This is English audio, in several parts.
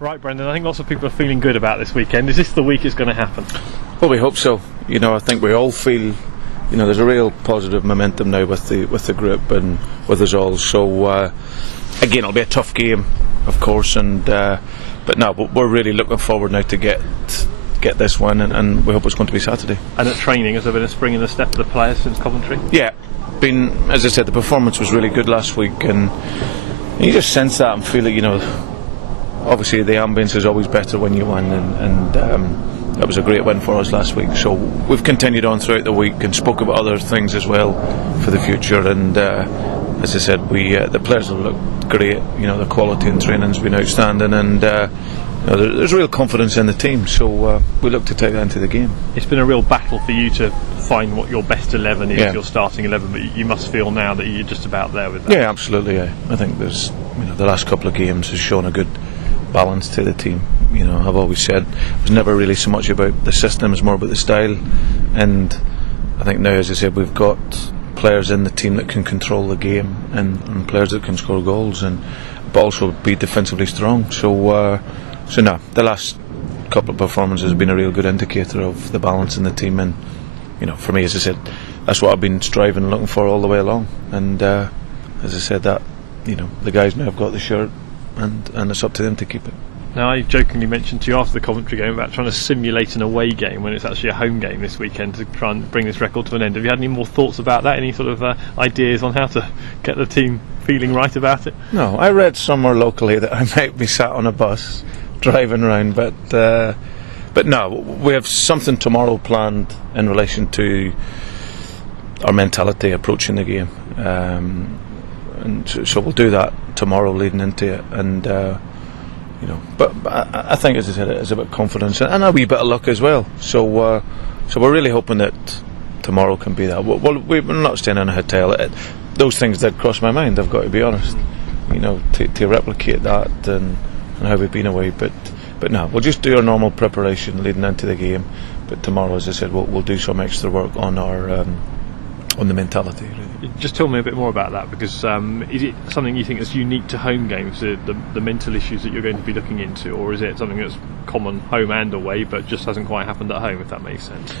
Right, Brendan, I think lots of people are feeling good about this weekend. Is this the week it's going to happen? Well, we hope so. I think we all feel, there's a real positive momentum now with the group and with us all. So, again, it'll be a tough game, of course, but we're really looking forward now to get this one, and we hope it's going to be Saturday. And at training, has there been a spring in the step of the players since Coventry? Yeah, as I said, the performance was really good last week, and you just sense that and feel it. Obviously the ambience is always better when you win, and that was a great win for us last week. So we've continued on throughout the week and spoke about other things as well for the future, and as I said, the players have looked great. The quality in training has been outstanding, and there's real confidence in the team, so we look to take that into the game. It's been a real battle for you to find what your best 11 is, your starting 11, but you must feel now that you're just about there with that. Yeah, absolutely. Yeah. I think there's the last couple of games has shown a good balance to the team. I've always said it was never really so much about the system, it's more about the style, and I think now, as I said, we've got players in the team that can control the game and players that can score goals but also be defensively strong. So the last couple of performances have been a real good indicator of the balance in the team, and for me, as I said, that's what I've been striving and looking for all the way along, and as I said, that the guys now have got the shirt, and it's up to them to keep it. Now, I jokingly mentioned to you after the Coventry game about trying to simulate an away game when it's actually a home game this weekend to try and bring this record to an end. Have you had any more thoughts about that? Any sort of ideas on how to get the team feeling right about it? No, I read somewhere locally that I might be sat on a bus driving around, but no, we have something tomorrow planned in relation to our mentality approaching the game, and so we'll do that tomorrow leading into it, and but I think, as I said, it's about confidence and a wee bit of luck as well. So we're really hoping that tomorrow can be that. Well, we're not staying in a hotel. Those things did cross my mind, I've got to be honest. To replicate that and how we've been away, but no, we'll just do our normal preparation leading into the game. But tomorrow, as I said, we'll do some extra work on our on the mentality. Really. Just tell me a bit more about that, because is it something you think is unique to home games, the mental issues that you're going to be looking into, or is it something that's common home and away but just hasn't quite happened at home, if that makes sense?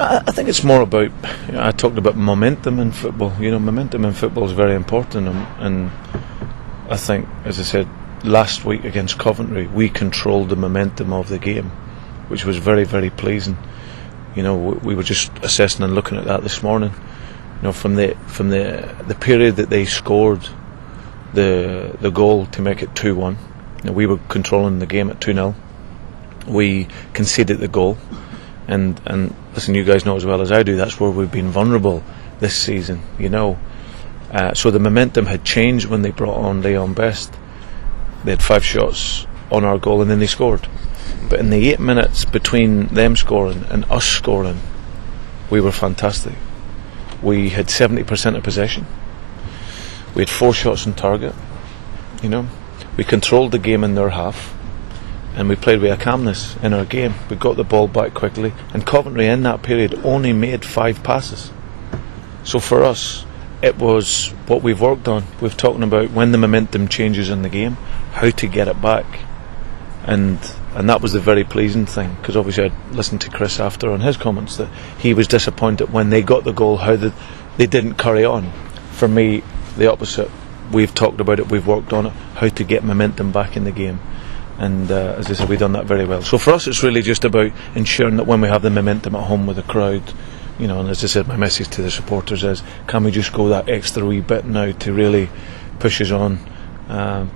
I think it's more about, I talked about momentum in football. Momentum in football is very important, and I think, as I said, last week against Coventry, we controlled the momentum of the game, which was very, very pleasing. We were just assessing and looking at that this morning. From the period that they scored the goal to make it 2-1, we were controlling the game at 2-0. We conceded the goal, and listen, you guys know as well as I do, that's where we've been vulnerable this season. So the momentum had changed when they brought on Leon Best. They had 5 shots on our goal and then they scored. But in the 8 minutes between them scoring and us scoring, we were fantastic. We had 70% of possession. We had 4 shots on target. We controlled the game in their half, and we played with a calmness in our game. We got the ball back quickly, and Coventry in that period only made 5 passes. So for us, it was what we've worked on. We've talking about when the momentum changes in the game, how to get it back, and that was the very pleasing thing, because obviously I listened to Chris after on his comments that he was disappointed when they got the goal, how they didn't carry on. For me, the opposite. We've talked about it, we've worked on it, how to get momentum back in the game, and as I said, we've done that very well. So for us, it's really just about ensuring that when we have the momentum at home with the crowd, and as I said, my message to the supporters is, can we just go that extra wee bit now to really push us on,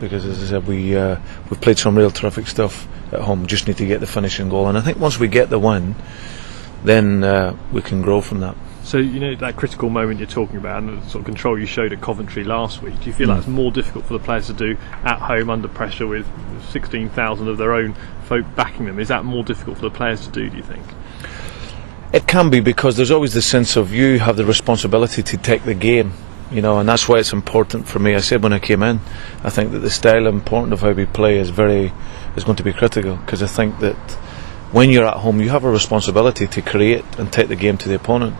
because as I said, we've played some real terrific stuff at home, just need to get the finishing goal, and I think once we get the win, then we can grow from that. So that critical moment you're talking about and the sort of control you showed at Coventry last week, do you feel that's more difficult for the players to do at home under pressure with 16,000 of their own folk backing them? Is that more difficult for the players to do you think? It can be, because there's always the sense of you have the responsibility to take the game, and that's why it's important for me. I said when I came in, I think that the style and importance of how we play is going to be critical, because I think that when you're at home you have a responsibility to create and take the game to the opponent.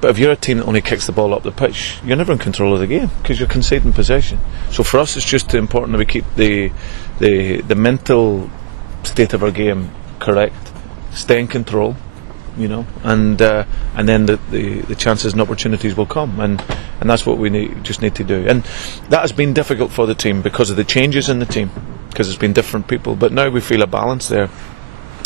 But if you're a team that only kicks the ball up the pitch, you're never in control of the game because you're conceding possession. So for us, it's just important that we keep the mental state of our game correct, stay in control, and then the chances and opportunities will come, and that's what we just need to do. And that has been difficult for the team because of the changes in the team, because it's been different people. But now we feel a balance there,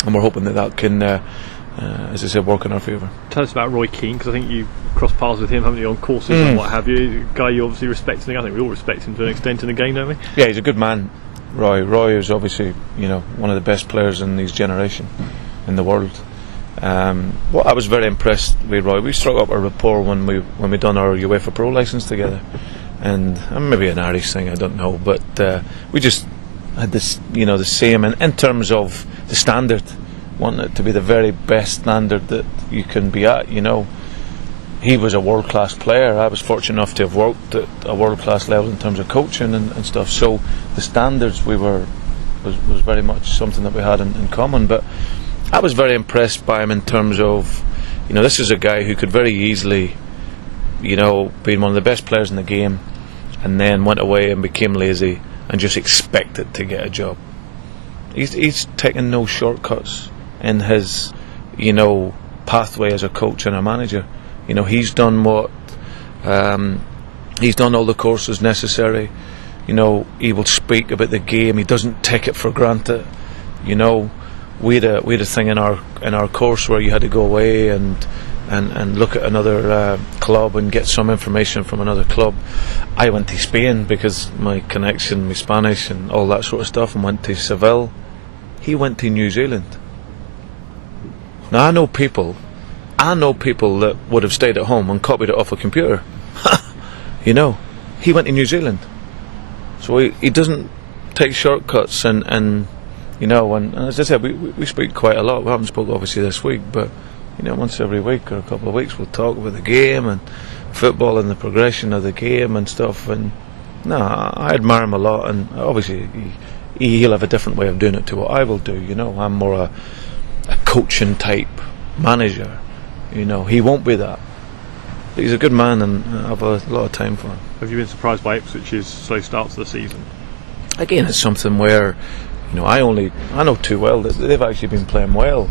and we're hoping that can, as I said, work in our favour. Tell us about Roy Keane, because I think you crossed paths with him, haven't you, on courses and what have you? A guy you obviously respect. I think we all respect him to an extent in the game, don't we? Yeah, he's a good man. Roy is obviously, one of the best players in his generation in the world. Well, I was very impressed with Roy. We struck up a rapport when we done our UEFA Pro licence together, and maybe an Irish thing, I don't know, but we just had this, the same in terms of the standard. Want it to be the very best standard that you can be at. He was a world-class player. I was fortunate enough to have worked at a world-class level in terms of coaching and stuff. So the standards was very much something that we had in common. But I was very impressed by him in terms of, this is a guy who could very easily, being one of the best players in the game, and then went away and became lazy and just expected to get a job. He's taken no shortcuts in his, pathway as a coach and a manager. He's done he's done all the courses necessary. He will speak about the game. He doesn't take it for granted. We had a thing in our course where you had to go away and look at another club and get some information from another club. I went to Spain because my connection, my Spanish and all that sort of stuff, and went to Seville. He went to New Zealand. Now I know people that would have stayed at home and copied it off a computer. He went to New Zealand. So he doesn't take shortcuts, and as I said, we speak quite a lot. We haven't spoken obviously this week, but once every week or a couple of weeks we'll talk about the game and football and the progression of the game and stuff. And I admire him a lot, and obviously he'll have a different way of doing it to what I will do. I'm more a coaching type manager. He won't be that. But he's a good man, and I have a lot of time for him. Have you been surprised by Ipswich's slow start to the season? Again, it's something where I know too well that they've actually been playing well.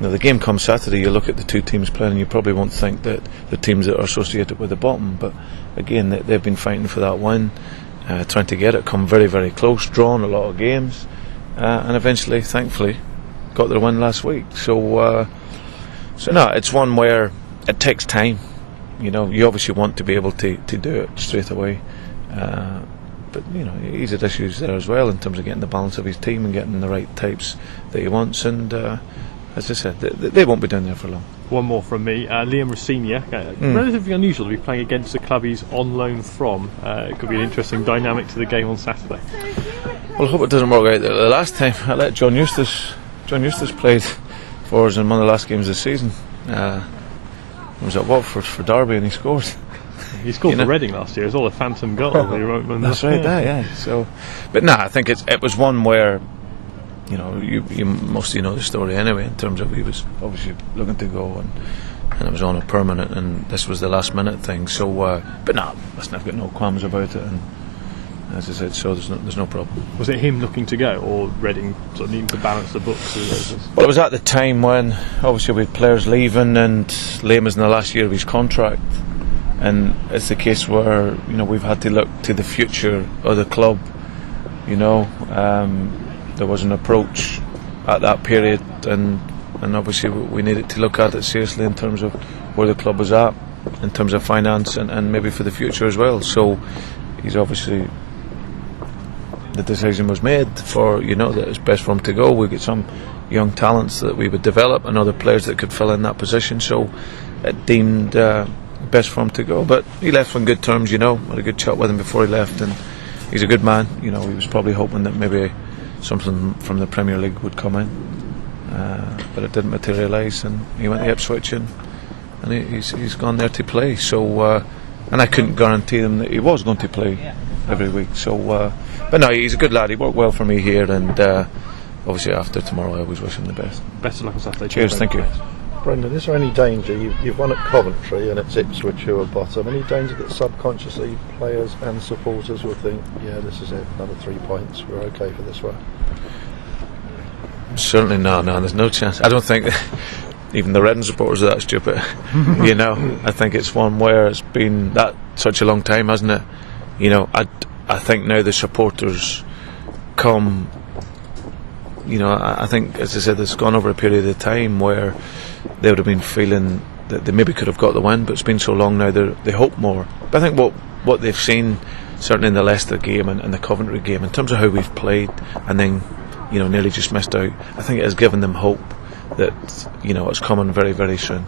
The game comes Saturday, you look at the two teams playing and you probably won't think that the teams that are associated with the bottom, but again they've been fighting for that win, trying to get it, come very very close, drawn a lot of games, and eventually thankfully got their win last week. So it's one where it takes time. You obviously want to be able to do it straight away, but he's had issues there as well in terms of getting the balance of his team and getting the right types that he wants, and as I said, they won't be down there for long. One more from me. Liam Rossignol, relatively unusual to be playing against the club he's on loan from. It could be an interesting dynamic to the game on Saturday. Well, I hope it doesn't work out. The last time I let John Eustace played for us in one of the last games of the season. I was at Watford for Derby and he scored. He scored for Reading last year as well, a phantom goal. That's right, yeah. So, but I think it was one where you mostly know the story anyway, in terms of he was obviously looking to go and it was on a permanent, and this was the last minute thing. So, but listen, I've got no qualms about it, and as I said, so there's no problem. Was it him looking to go, or Reading sort of needing to balance the books? Well, it was at the time when obviously we had players leaving and Liam was in the last year of his contract, and it's the case where we've had to look to the future of the club. There was an approach at that period, and obviously we needed to look at it seriously in terms of where the club was at, in terms of finance and maybe for the future as well. So he's obviously, the decision was made for that it's best for him to go. We get some young talents that we would develop and other players that could fill in that position, so it deemed best for him to go. But he left on good terms. Had a good chat with him before he left, and he's a good man. He was probably hoping that maybe something from the Premier League would come in, but it didn't materialise, and he went to Ipswich, and he's gone there to play. So and I couldn't guarantee them that he was going to play every week. So but he's a good lad. He worked well for me here, and obviously after tomorrow I always wish him the best. Best of luck on Saturday. Cheers, thank you. Brendan, is there any danger, you've won at Coventry and it's Ipswich who are bottom, any danger that subconsciously players and supporters will think, yeah, this is it, another 3 points, we're okay for this one? Certainly no, there's no chance. I don't think even the Reading supporters are that stupid. You know, I think it's one where it's been that such a long time, hasn't it? You know, I think now the supporters come, you know, I think, as I said, it's gone over a period of time where they would have been feeling that they maybe could have got the win, but it's been so long now they hope more. But I think what they've seen, certainly in the Leicester game and the Coventry game, in terms of how we've played and then, you know, nearly just missed out, I think it has given them hope that, you know, it's coming very, very soon.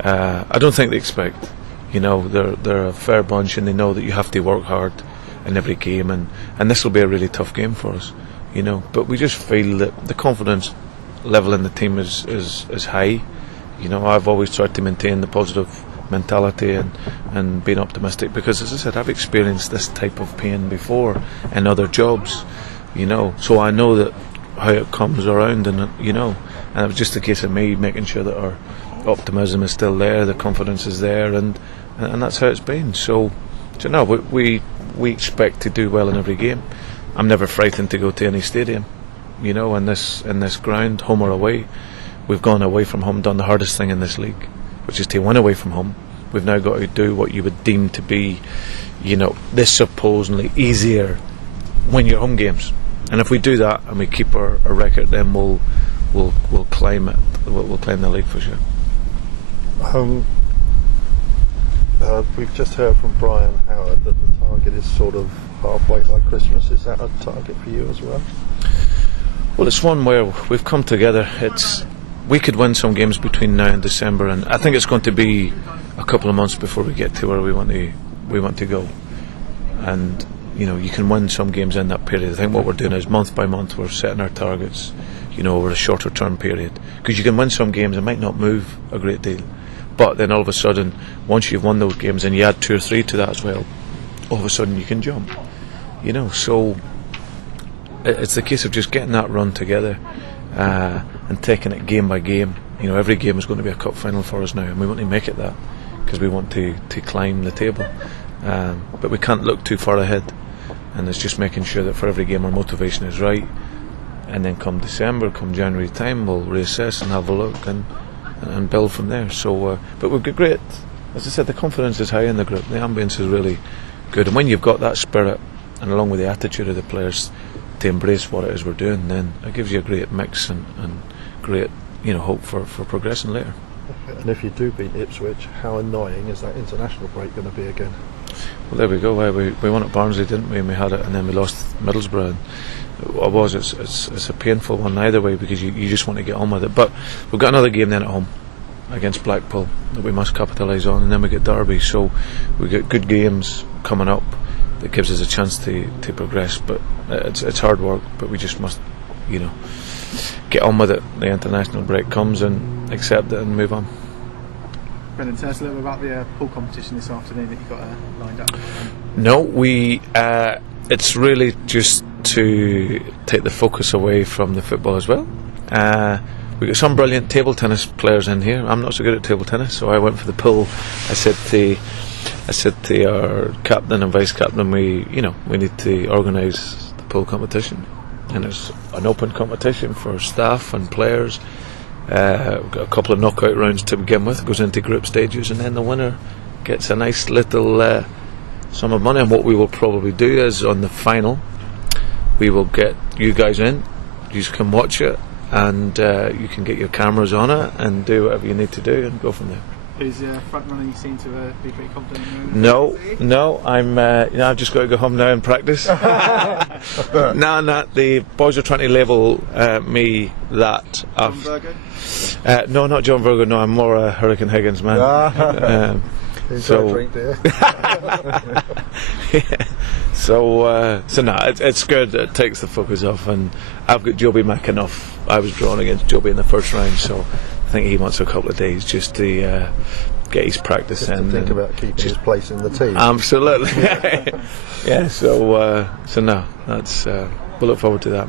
I don't think they expect, you know, they're a fair bunch and they know that you have to work hard in every game, and this will be a really tough game for us, you know. But we just feel that the confidence level in the team is high. You know, I've always tried to maintain the positive mentality and being optimistic, because, as I said, I've experienced this type of pain before in other jobs, you know, so I know that how it comes around, and you know, and it was just a case of me making sure that our optimism is still there, the confidence is there, and that's how it's been. So no, we expect to do well in every game. I'm never frightened to go to any stadium, you know, in this ground, home or away. We've gone away from home, done the hardest thing in this league, which is to win away from home. We've now got to do what you would deem to be, you know, this supposedly easier win your home games. And if we do that and we keep our record, then we'll climb it. We'll climb the league for sure. We've just heard from Brian Howard that the target is sort of halfway by Christmas. Is that a target for you as well? Well, it's one where we've come together. We could win some games between now and December, and I think it's going to be a couple of months before we get to where we want to go. And you know, you can win some games in that period. I think what we're doing is month by month we're setting our targets, you know, over a shorter term period, because you can win some games, it might not move a great deal, but then all of a sudden, once you've won those games and you add 2 or 3 to that as well, all of a sudden you can jump, you know. So it's the case of just getting that run together and taking it game by game. You know, every game is going to be a cup final for us now, and we want to make it that, because we want to climb the table, but we can't look too far ahead. And it's just making sure that for every game our motivation is right, and then come December, come January time, we'll reassess and have a look and build from there. So, but we've got great, as I said, the confidence is high in the group, the ambience is really good, and when you've got that spirit, and along with the attitude of the players to embrace what it is we're doing, then it gives you a great mix and great, you know, hope for progressing later. And if you do beat Ipswich, how annoying is that international break going to be again? Well, there we go. We won at Barnsley, didn't we? And we had it, and then we lost Middlesbrough. It's a painful one either way, because you just want to get on with it. But we've got another game then at home against Blackpool that we must capitalise on, and then we get Derby. So we get good games coming up that gives us a chance to progress. But it's hard work, but we just must, you know, get on with it. The international break comes and accept it and move on. Brendan, tell us a little bit about the pool competition this afternoon that you've got lined up. No, it's really just to take the focus away from the football as well. We've got some brilliant table tennis players in here. I'm not so good at table tennis, so I went for the pool. I said to our captain and vice captain, we need to organise the pool competition, and it's an open competition for staff and players. We've got a couple of knockout rounds to begin with, goes into group stages, and then the winner gets a nice little sum of money. And what we will probably do is, on the final, we will get you guys in, you come watch it, and you can get your cameras on it and do whatever you need to do and go from there. Who's front runner? You seem to be pretty confident in the moment. No, I'm I've just got to go home now and practice. No, the boys are trying to label me that. John Virgo? No, not John Virgo. No, I'm more a Hurricane Higgins man. So drink there. So no, it's good. It takes the focus off, and I've got Joby McAnuff. I was drawn against Joby in the first round, so I think he wants a couple of days just to get his practice in. Think about keeping his place in the team. Absolutely. Yeah. So no, that's we'll look forward to that.